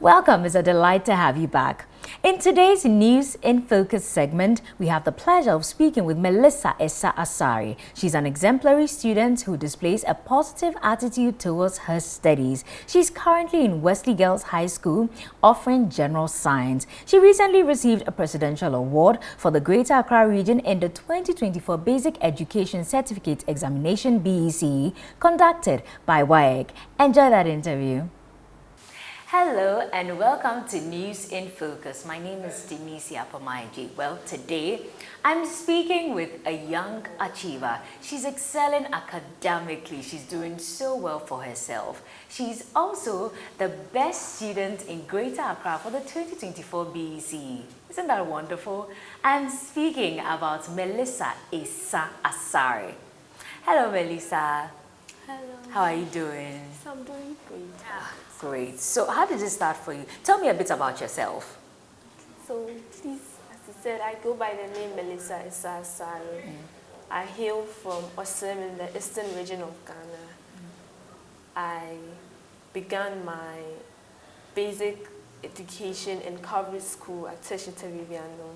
Welcome, it's a delight to have you back. In today's News in Focus segment, we have the pleasure of speaking with MELISSA ESAAH ASARE. She's an exemplary student who displays a positive attitude towards her studies. She's currently in Wesley Girls High School offering general science. She recently received a presidential award for the Greater Accra region in the 2024 Basic Education Certificate Examination BECE conducted by WAEC. Enjoy that interview. Hello and welcome to News in Focus. My name is MELISSA ESAAH. Well, today I'm speaking with a young achiever. She's excelling academically. She's doing so well for herself. She's also the best student in Greater Accra for the 2024 BECE. Isn't that wonderful? I'm speaking about MELISSA ESAAH ASARE. Hello, Melissa. Hello. How are you doing? I'm doing great. Great. So how did it start for you? Tell me a bit about yourself. So please, as you said, I go by the name MELISSA ESAAH ASARE. I hail from Osem in the eastern region of Ghana. I began my basic education in Calvary School at Teshite Viviano.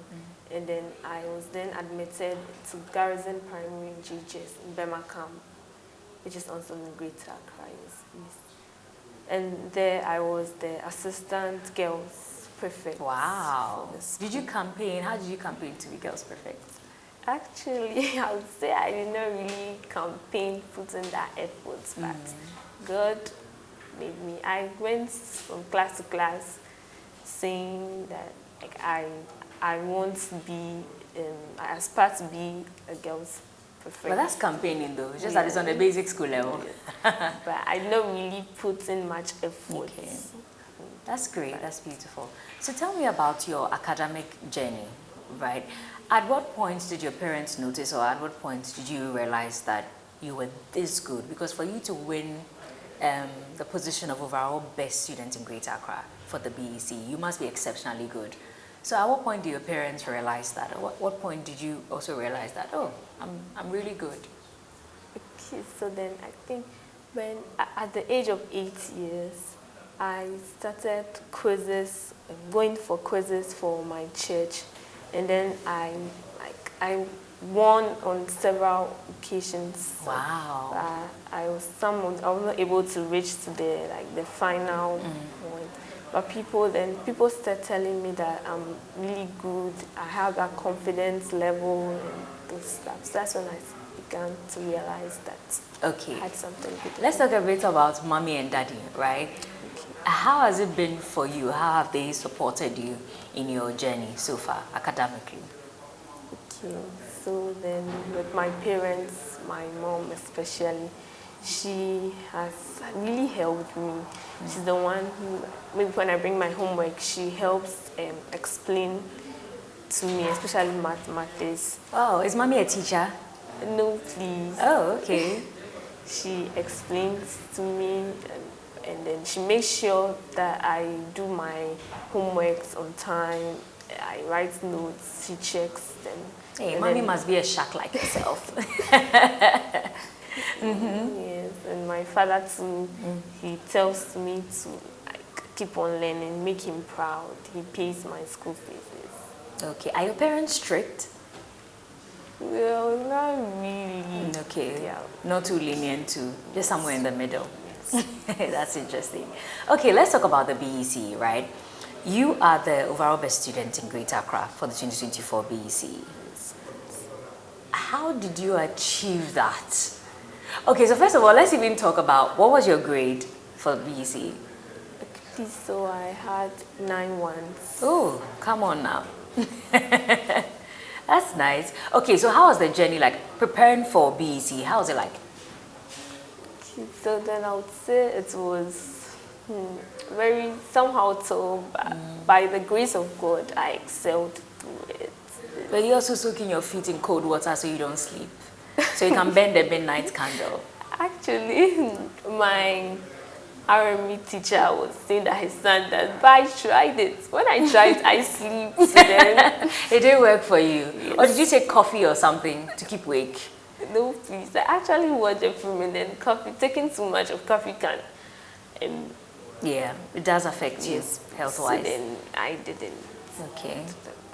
And then I was then admitted to Garrison Primary in GGS in Bemakam, which is also in Greater Accra. And there I was the assistant girls prefect. Wow. Did you campaign? How did you campaign to be girls prefect? Actually, I would say I did not really campaign, put in that effort, but God made me. I went from class to class saying that like, I want to be, I aspire to be a girls prefect. Well, that's campaigning though, just that it's on a basic school level. But I don't really put in much effort. Okay. That's great, that's beautiful. So tell me about your academic journey, right? At what point did your parents notice, or at what point did you realize that you were this good? Because for you to win the position of overall best student in Greater Accra for the BECE, you must be exceptionally good. So at what point do your parents realize that? At what point did you also realize that, oh, I'm really good? Okay, so then I think when at the age of 8 years, I started quizzes, going for quizzes for my church, and then I won on several occasions. Wow. I was not able to reach to the final point. But people start telling me that I'm really good. I have that confidence level and those stuff. So that's when I began to realize that I had something good. Let's talk a bit about mommy and daddy, right? Okay. How has it been for you? How have they supported you in your journey so far, academically? Okay, so then with my parents, my mom especially, she has really helped me. She's the one who, maybe when I bring my homework, she helps explain to me, especially mathematics. Oh, is mommy a teacher? No, please. Oh, okay. She explains to me, and then she makes sure that I do my homeworks on time. I write notes, she checks them. Hey, mommy must be a shark like yourself. Yes, and my father too, he tells me to keep on learning, make him proud. He pays my school fees. Okay, are your parents strict? Well, not really. Okay, yeah. Not too lenient too, just somewhere in the middle. Yes. That's interesting. Okay, let's talk about the BECE, right? You are the overall best student in Greater Accra for the 2024 BECE. How did you achieve that? Okay, so first of all, let's even talk about what was your grade for BECE? Okay, so I had 9 ones. Oh, come on now. That's nice. Okay, so how was the journey like preparing for BECE? How was it like? Okay, so then I would say it was very somehow so by the grace of God, I excelled through it. But you also soaking your feet in cold water so you don't sleep. So you can burn the midnight candle. Actually, my RME teacher was saying that his son does, but I tried it. When I tried, I sleep. So then it didn't work for you. Yes. Or did you take coffee or something to keep awake? No, please. I actually watched a film and then taking too much of coffee can. Yeah, it does affect you. Yes, health-wise? So then I didn't. Okay.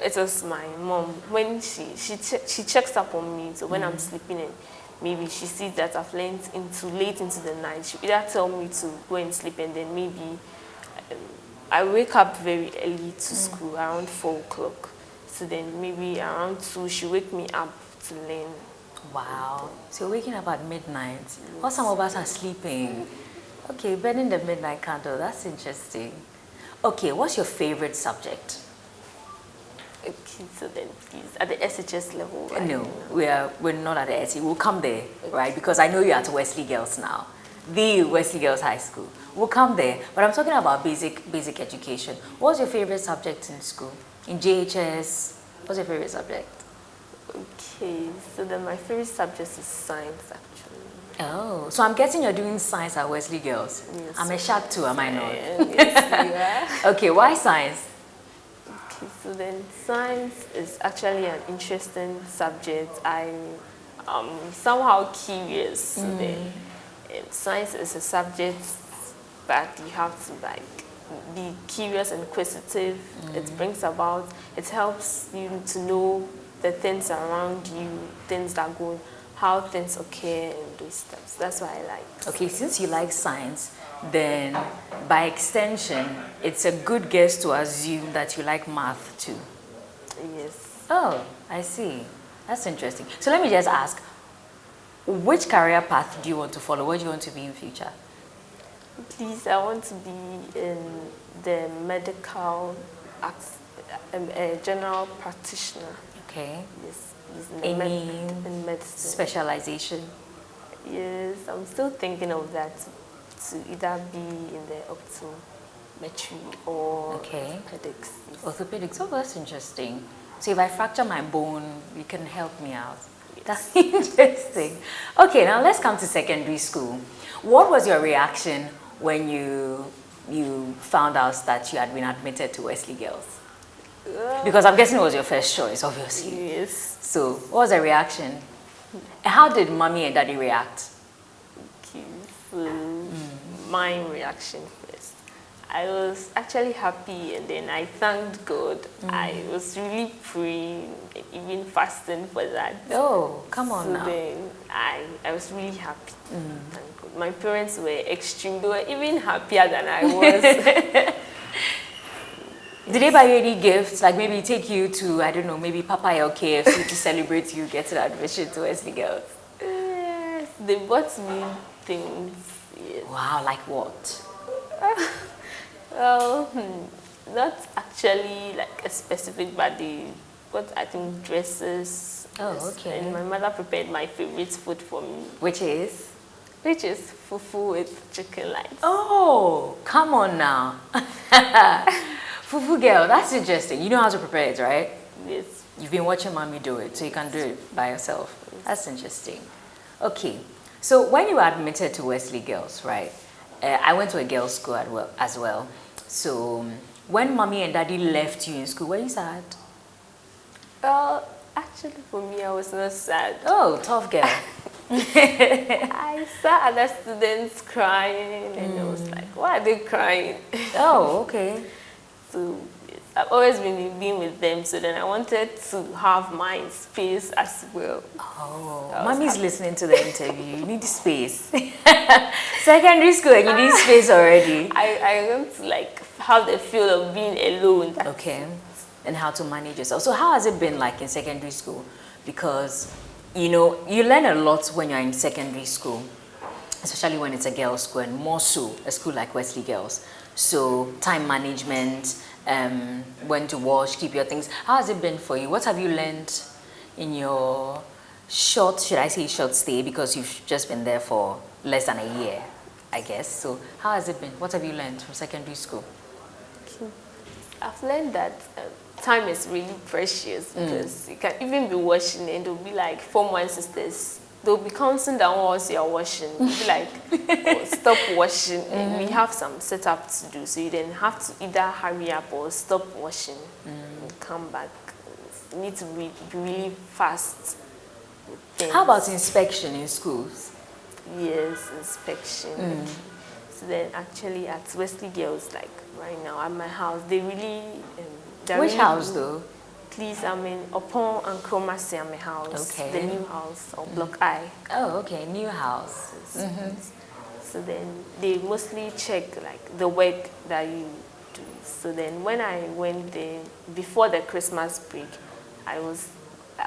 It was my mom. When she checks up on me, so when I'm sleeping and maybe she sees that I've learned late into the night, she either tell me to go and sleep, and then maybe I wake up very early to school, around 4 o'clock. So then maybe around 2, she wake me up to learn. Wow. So you're waking up at midnight. While some of us are sleeping. Okay, burning the midnight candle. That's interesting. Okay, what's your favorite subject? Okay, so then please, at the SHS level, right? No, we're not at the SE. We'll come there, right? Because I know you're at Wesley Girls now. The Wesley Girls High School. We'll come there. But I'm talking about basic education. What's your favorite subject in school? In JHS, what's your favorite subject? Okay, so then my favorite subject is science, actually. Oh, so I'm guessing you're doing science at Wesley Girls. Yes. I'm a shark too, am I not? Yes, you are. Okay, why science? Okay, so then science is actually an interesting subject. I'm somehow curious. So then science is a subject that you have to like be curious and inquisitive. It helps you to know the things around you, things that go, how things occur and those stuff. That's why I like. Okay, since you like science, then by extension, it's a good guess to assume that you like math too. Yes. Oh, I see. That's interesting. So let me just ask, which career path do you want to follow? What do you want to be in future? Please, I want to be in the medical, general practitioner. Okay. Yes. In medicine. Specialization? Yes, I'm still thinking of that to either be in the optometry or orthopedics. Yes. Orthopedics, oh, that's interesting. So if I fracture my bone, you can help me out. Yes. That's interesting. Okay, now let's come to secondary school. What was your reaction when you found out that you had been admitted to Wesley Girls? Because I'm guessing it was your first choice, obviously. Yes. So what was the reaction? And how did mommy and daddy react? Okay, so my reaction first. I was actually happy, and then I thanked God. I was really praying, even fasting for that. Oh, come on now. So then I was really happy. Thank God. My parents were extreme. They were even happier than I was. Did they buy you any gifts? Like maybe take you to, I don't know, maybe Papaya or KFC to celebrate you getting admission to Wesley Girls? Yes, they bought me things. Yes. Wow, like what? Well, not actually like a specific, but they bought, I think, dresses. Oh, okay. And my mother prepared my favorite food for me. Which is? Which is fufu with chicken lights. Oh, come on now. Fufu girl, that's interesting. You know how to prepare it, right? Yes. You've been watching mommy do it, so you can do it by yourself. Yes. That's interesting. Okay, so when you were admitted to Wesley Girls, right? I went to a girls' school as well. So when mommy and daddy left you in school, were you sad? Well, actually for me, I was not sad. Oh, tough girl. I saw other students crying, and I was like, why are they crying? Oh, okay. So yes, I've always been with them, so then I wanted to have my space as well. Oh, mommy's listening to the interview. You need space. Secondary school, and you need space already. I want to like have the feel of being alone. Okay, and how to manage yourself. So how has it been like in secondary school? Because you know, you learn a lot when you're in secondary school, especially when it's a girls' school, and more so a school like Wesley Girls. So time management, when to wash, keep your things. How has it been for you? What have you learned in your short, should I say short stay, because you've just been there for less than a year, I guess. So how has it been? What have you learned from secondary school? I've learned that time is really precious, because you can even be washing and they'll be like Form 1 sisters. They'll be counting down whilst you're washing. You'll be like, oh, stop washing. And we have some setup to do. So you then have to either hurry up or stop washing and come back. You need to be really fast with things. How about inspection in schools? Yes, inspection. So then actually at Wesley Girls, like right now at my house, they really... Which house though? Please, I mean, upon and Chromasiame house, Okay. the new house, or Block I. Oh, okay, new house. So then they mostly check like the work that you do. So then when I went there, before the Christmas break,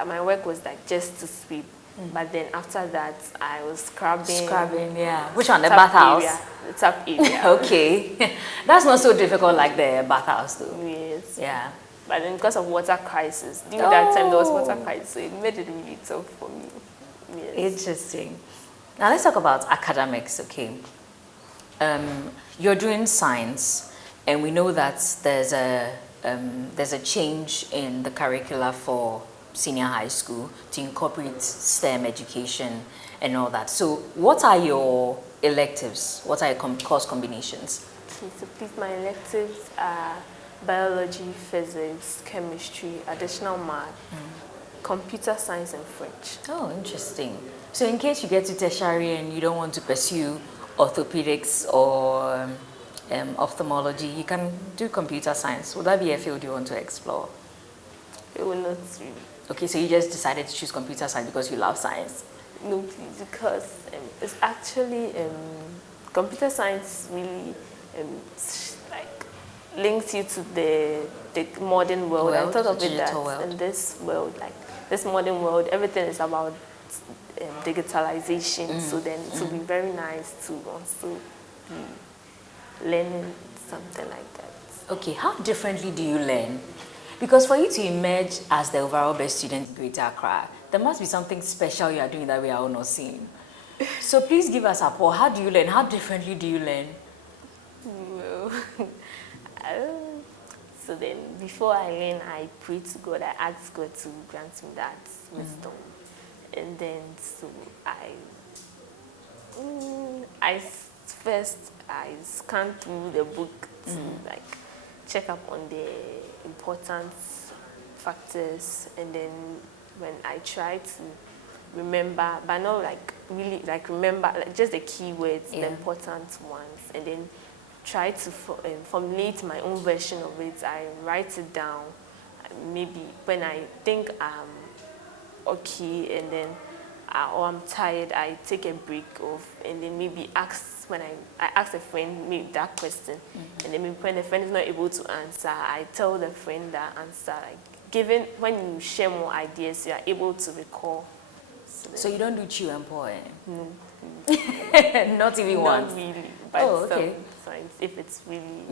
my work was like just to sweep. But then after that, I was scrubbing. Scrubbing, yeah. Which one, the bathhouse? The tap area. Okay. That's not so difficult like the bathhouse though. Yes. Yeah. But then because of water crisis, during that time there was water crisis, so it made it really tough for me. Yes. Interesting. Now let's talk about academics, okay? You're doing science, and we know that there's a change in the curricula for senior high school to incorporate STEM education and all that. So what are your electives? What are your course combinations? Okay, so please, my electives are biology, physics, chemistry, additional math, computer science, and French. Oh, interesting. So in case you get to tertiary and you don't want to pursue orthopedics or ophthalmology, you can do computer science. Would that be a field you want to explore? It will not really. Okay, so you just decided to choose computer science because you love science? No, please, because it's actually computer science really like links you to the modern world. I thought of it that in this world, like this modern world, everything is about digitalization. So then it would be very nice to also be learning something like that. Okay, how differently do you learn? Because for you to emerge as the overall best student in Greater Accra, there must be something special you are doing that we are all not seeing. So please give us a report. How do you learn? How differently do you learn? Well, so then before I learn, I pray to God. I ask God to grant me that wisdom. And then so I scan through the book to like check up on the important factors, and then when I try to remember, but not like really like remember like just the keywords, the important ones, and then try to formulate my own version of it. I write it down. Maybe when I think I'm okay, and then or I'm tired, I take a break off, and then maybe ask when I ask a friend maybe that question, and then maybe when the friend is not able to answer, I tell the friend that answer. Like given when you share more ideas, you are able to recall. So you don't do chew and pour? No. Not even once? Not really. But okay. Sometimes if it's really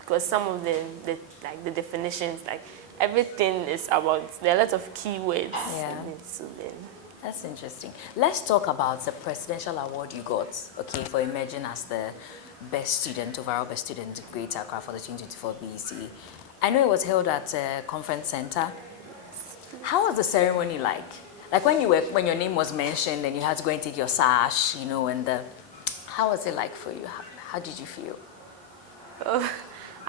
because some of them like the definitions, like everything is about, there are lots of keywords in it, so then. That's interesting. Let's talk about the presidential award you got, okay, for emerging as the best student, overall best student in Greater Accra for the 2024 BECE. I know it was held at a conference center. How was the ceremony like? Like when your name was mentioned and you had to go and take your sash, you know, and how was it like for you? How did you feel?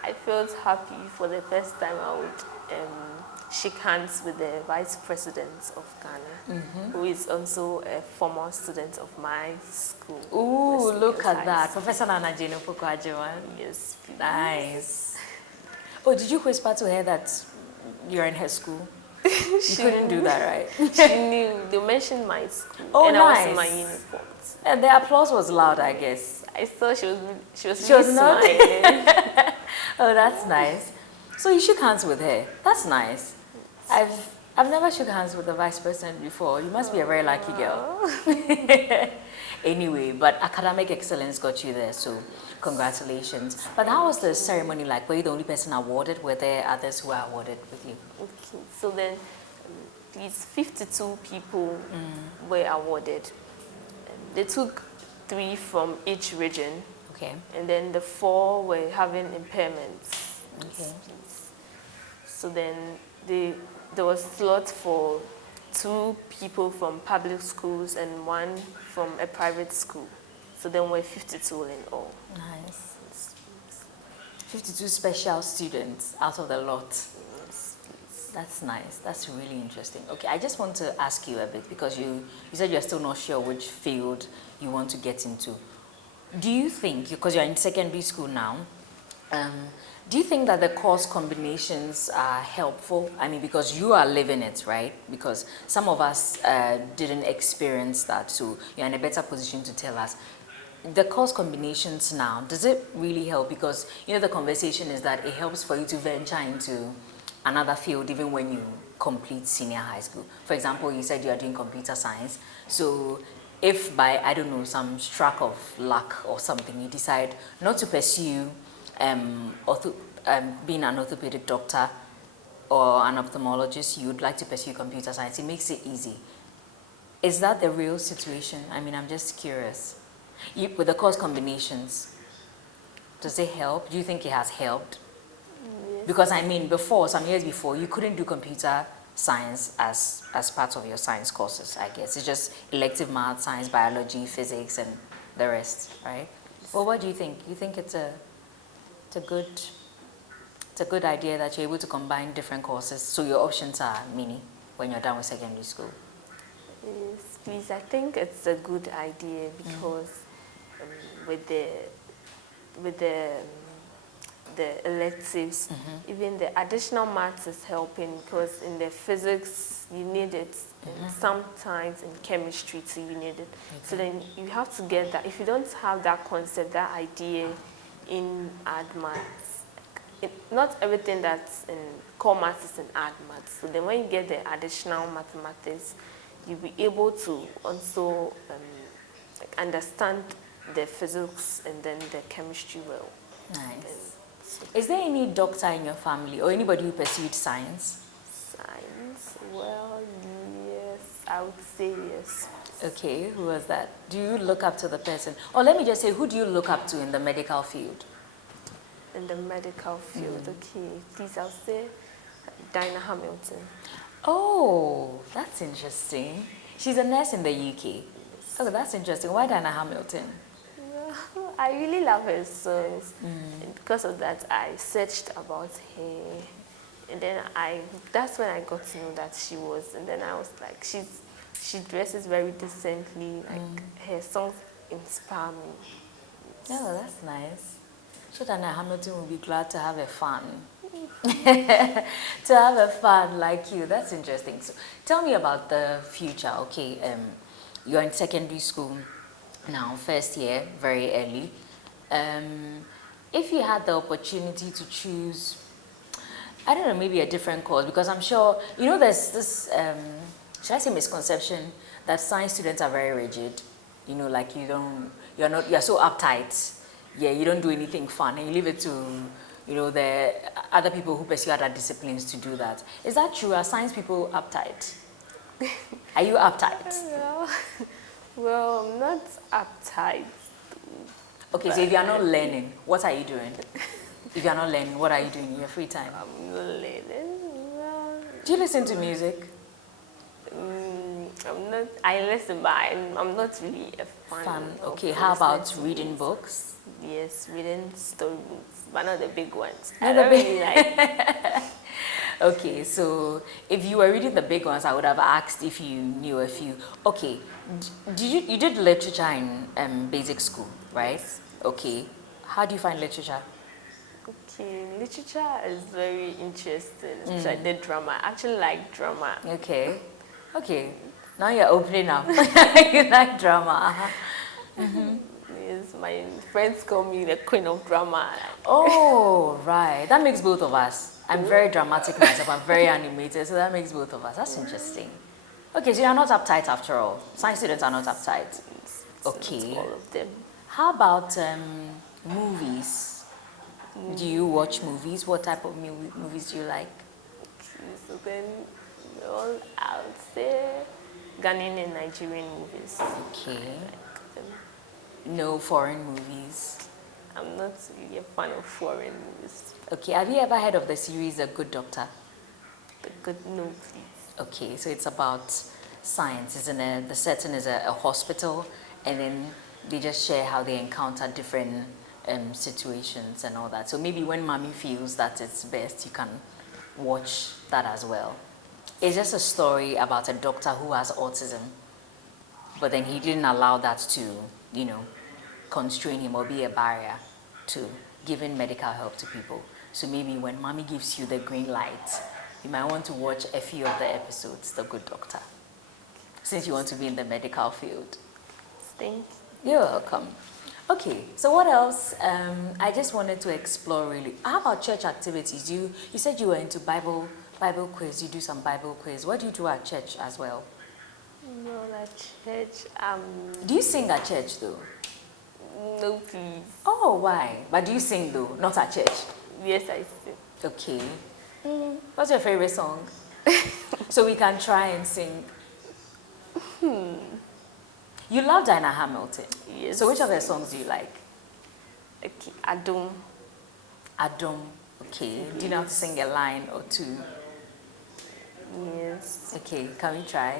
I felt happy. For the first time I would shake hands with the Vice President of Ghana, who is also a former student of my school. Ooh, look at that. Professor Nana Jane Opoku-Agyemang. Yes, please. Nice. Oh, did you whisper to her that you're in her school? You couldn't do that, right? She knew. They mentioned my school. Oh, and nice. I was in my uniform. And the applause was loud, I guess. I thought she was really not smiling. Oh, that's nice. So you shook hands with her. That's nice. I've never shook hands with the vice president before. You must be a very lucky girl. Anyway, but academic excellence got you there, so congratulations. But how was the ceremony like? Were you the only person awarded? Were there others who were awarded with you? Okay, so then these 52 people were awarded. They took 3 from each region. Okay. And then the 4 were having impairments. Okay. So then there was slots for 2 people from public schools and 1 from a private school. So then we're 52 in all. Nice. 52 special students out of the lot. Yes, please. That's nice. That's really interesting. Okay, I just want to ask you a bit because you said you're still not sure which field you want to get into. Do you think, because you're in secondary school now, um, do you think that the course combinations are helpful? I mean, because you are living it, right? Because some of us didn't experience that, so you're in a better position to tell us. The course combinations now, does it really help? Because, you know, the conversation is that it helps for you to venture into another field even when you complete senior high school. For example, you said you are doing computer science. So if by, I don't know, some stroke of luck or something, you decide not to pursue being an orthopedic doctor or an ophthalmologist, you would like to pursue computer science, it makes it easy. Is that the real situation? I mean, I'm just curious. With the course combinations, does it help? Do you think it has helped? Yes. Because I mean, before, some years before, you couldn't do computer science as part of your science courses, I guess. It's just elective math, science, biology, physics, and the rest, right? Well, what do you think? You think it's a good idea that you're able to combine different courses, so your options are many when you're done with secondary school? Yes, please. I think it's a good idea because with the electives, even the additional maths is helping, because in the physics you need it, and sometimes in chemistry too you need it. Okay. So then you have to get that. If you don't have that concept, that idea in add maths, not everything that's in core maths is in add maths. So then when you get the additional mathematics, you'll be able to also understand the physics and then the chemistry well. Nice. Is there any doctor in your family or anybody who pursued science? Science? Well, yes, I would say yes. Okay, who was that? Do you look up to the person? Or let me just say, who do you look up to in the medical field? In the medical field, okay. Please, I'll say Dinah Hamilton. Oh, that's interesting. She's a nurse in the UK. Oh, that's interesting. Why Dinah Hamilton? Well, I really love her songs. And because of that, I searched about her. And then that's when I got to know that she was. And then I was like, she dresses very decently. Like, her songs inspire me. Oh, that's nice. So Dinah Hamilton will be glad to have a fan. To have a fan like you. That's interesting. So tell me about the future. Okay, you're in secondary school now, first year, very early. If you had the opportunity to choose, I don't know, maybe a different course, because I'm sure, you know, there's this, should I say misconception that science students are very rigid. You know, like you're so uptight. Yeah, you don't do anything fun, and you leave it to, you know, the other people who pursue other disciplines to do that. Is that true? Are science people uptight? Are you uptight? Well, I'm not uptight. Okay, so if you're not learning, what are you doing? If you're not learning, what are you doing in your free time? I'm not learning. Well, do you listen to music? I'm not. I listen, but I'm not really a fan. Okay, how about reading books? Yes, reading storybooks, but not the big ones. Not I don't really like. Okay, so if you were reading the big ones, I would have asked if you knew a few. Okay, you did literature in basic school, right? Yes. Okay, how do you find literature? Okay, literature is very interesting. So I did drama. I actually like drama. Okay, now you're opening up. You like drama. Yes, my friends call me the queen of drama. Oh, right. That makes both of us. I'm very dramatic myself. I'm very animated, so that makes both of us. That's interesting. Okay, so you're not uptight after all. Science students are not uptight. Okay. All of them. How about movies? Do you watch movies? What type of movies do you like? Okay, so then, well, I would say Ghanaian and Nigerian movies. Okay. I like them. No foreign movies? I'm not really a fan of foreign movies. Okay, have you ever heard of the series The Good Doctor? No, please. Okay, so it's about science, isn't it? The setting is a hospital, and then they just share how they encounter different situations and all that. So maybe when mommy feels that it's best, you can watch that as well. It's just a story about a doctor who has autism, but then he didn't allow that to, you know, constrain him or be a barrier to giving medical help to people. So maybe when mommy gives you the green light, you might want to watch a few of the episodes, The Good Doctor, since you want to be in the medical field. Thank you. You're welcome. Okay, so what else? I just wanted to explore really. How about church activities? You said you were into Bible quiz. You do some Bible quiz. What do you do at church as well? No, at church. Do you sing at church though? No, please. Oh, why? But do you sing though? Not at church? Yes, I sing. Okay. What's your favorite song? So we can try and sing. You love Dinah Hamilton? Yes. So which of her songs do you like? Okay, Adum. Adum. Okay. Do you know how to sing a line or two? Yes. Okay, can we try?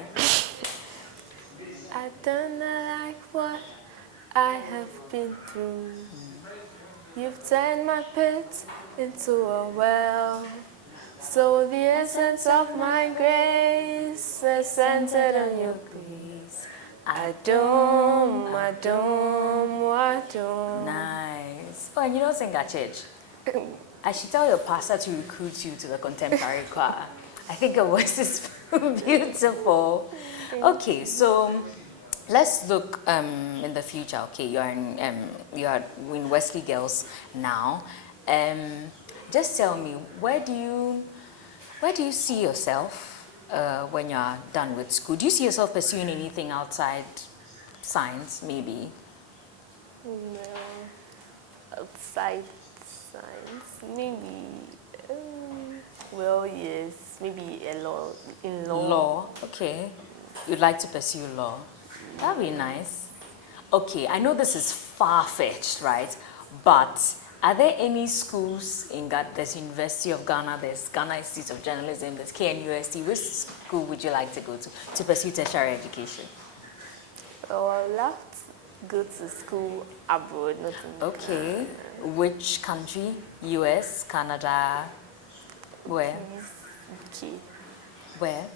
I don't like what I have been through. You've turned my pit into a well. So the essence of my grace is centered on your grace. Adum. Nice. Oh, and you don't sing at church? I should tell your pastor to recruit you to the contemporary choir. I think your voice is beautiful. Okay, so let's look in the future. Okay, you are in Wesley Girls now. Just tell me, where do you see yourself when you are done with school? Do you see yourself pursuing anything outside science, maybe? No, outside science, maybe. Well, yes, maybe a law. In law. Law, okay. You'd like to pursue law. That'd be nice. Okay, I know this is far-fetched, right? But are there any schools in Ghana? There's University of Ghana, there's Ghana Institute of Journalism, there's KNUST. Which school would you like to go to pursue tertiary education? Well, I'd love to go to school abroad, not in Okay. Which country? US, Canada? Where? UK. Where?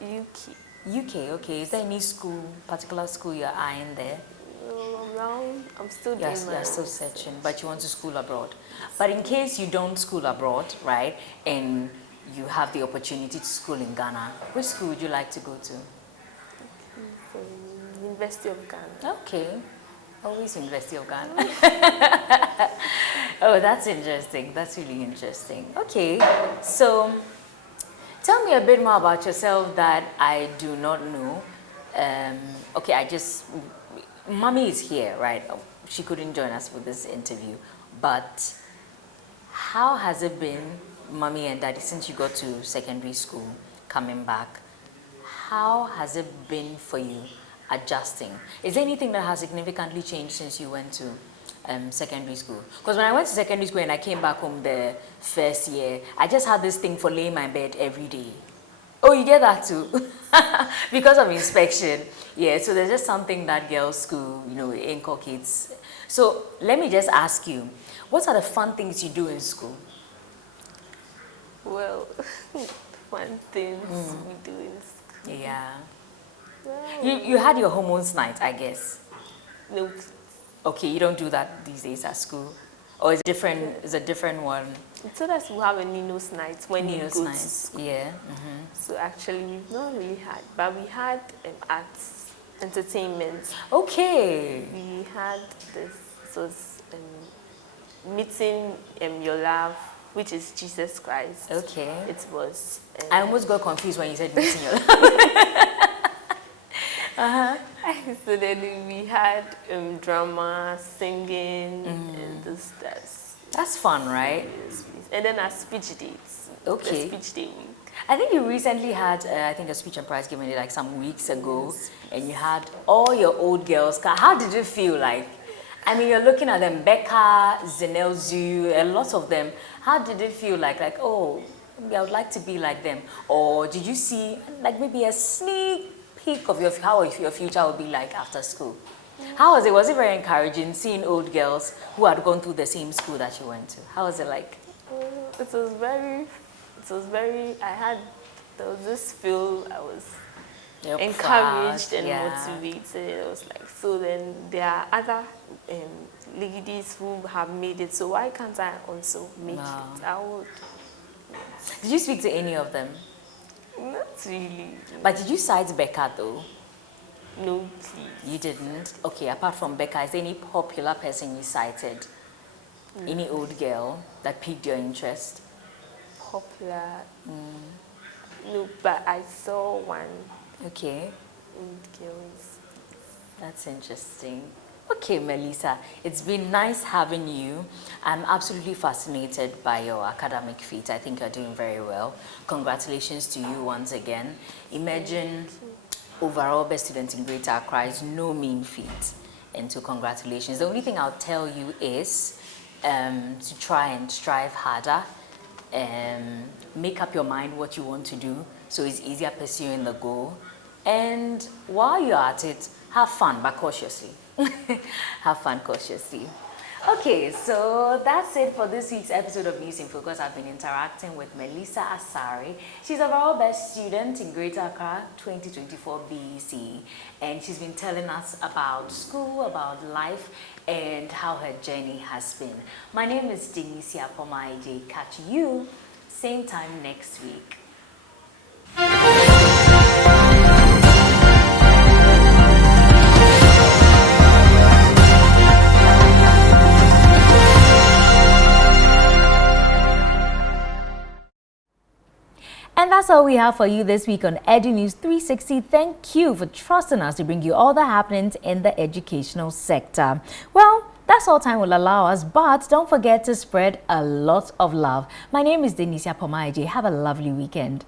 UK. UK, okay. Is there any particular school you're eyeing there? I'm still You're still searching, but you want to school abroad. But in case you don't school abroad, right, and you have the opportunity to school in Ghana, which school would you like to go to? University of Ghana. Okay. Always University of Ghana. Oh, that's interesting. That's really interesting. Okay. So, tell me a bit more about yourself that I do not know. Okay, Mommy is here, right? She couldn't join us for this interview, but how has it been, Mommy and Daddy, since you got to secondary school, coming back? How has it been for you adjusting? Is there anything that has significantly changed since you went to secondary school? Because when I went to secondary school and I came back home the first year, I just had this thing for laying my bed every day. Oh, you get that too? Because of inspection. Yeah, so there's just something that girls' school, inculcates. So let me just ask you, what are the fun things you do in school? Well, fun things we do in school. Yeah. Well, You had your hormones night, I guess. no, Okay, you don't do that these days at school? Or is it a different one? so that we have a Nino's night when you Nino's go to night. school. Yeah. So actually, we've not really had, but we had arts, entertainment. Okay. We had this, it was meeting your love, which is Jesus Christ. Okay. It was. I almost got confused when you said meeting your love. So then we had drama, singing, and this, That's fun, right? and then our speech dates. Okay. The speech day week. I think you recently had, a speech and prize given like some weeks ago, and you had all your old girls. How did it feel like? I mean, you're looking at them, Becca, Zenelzu, a lot of them. How did it feel like? Like, oh, maybe I would like to be like them. Or did you see like maybe a sneak peek of how your future would be like after school? How was it? Was it very encouraging seeing old girls who had gone through the same school that you went to? How was it like? It was very, there was this feel, I was You're encouraged proud, and yeah. motivated. I was like, so then there are other ladies who have made it, so why can't I also make it? I would. Did you speak to any of them? Not really. But did you cite Becca though? No, please. You didn't? Okay, apart from Becca, is there any popular person you cited? Any old girl that piqued your interest? Popular. No, but I saw one Okay, old girls. that's interesting. Okay, Melissa, it's been nice having you. I'm absolutely fascinated by your academic feat. I think you're doing very well. Congratulations to you once again. Imagine overall best student in Greater Accra is no mean feat. And so congratulations. The only thing I'll tell you is to try and strive harder. Make up your mind what you want to do so it's easier pursuing the goal. And while you're at it, have fun, but cautiously. Have fun cautiously. Okay, so that's it for this week's episode of News in Focus. I've been interacting with MELISSA Asare. She's a overall best student in Greater Accra 2024 BECE, and she's been telling us about school, about life, and how her journey has been. My name is Denise Apomaije. Catch you same time next week. And that's all we have for you this week on Edu News 360. Thank you for trusting us to bring you all the happenings in the educational sector. Well, that's all time will allow us, but don't forget to spread a lot of love. My name is Denise Apomaije. Have a lovely weekend.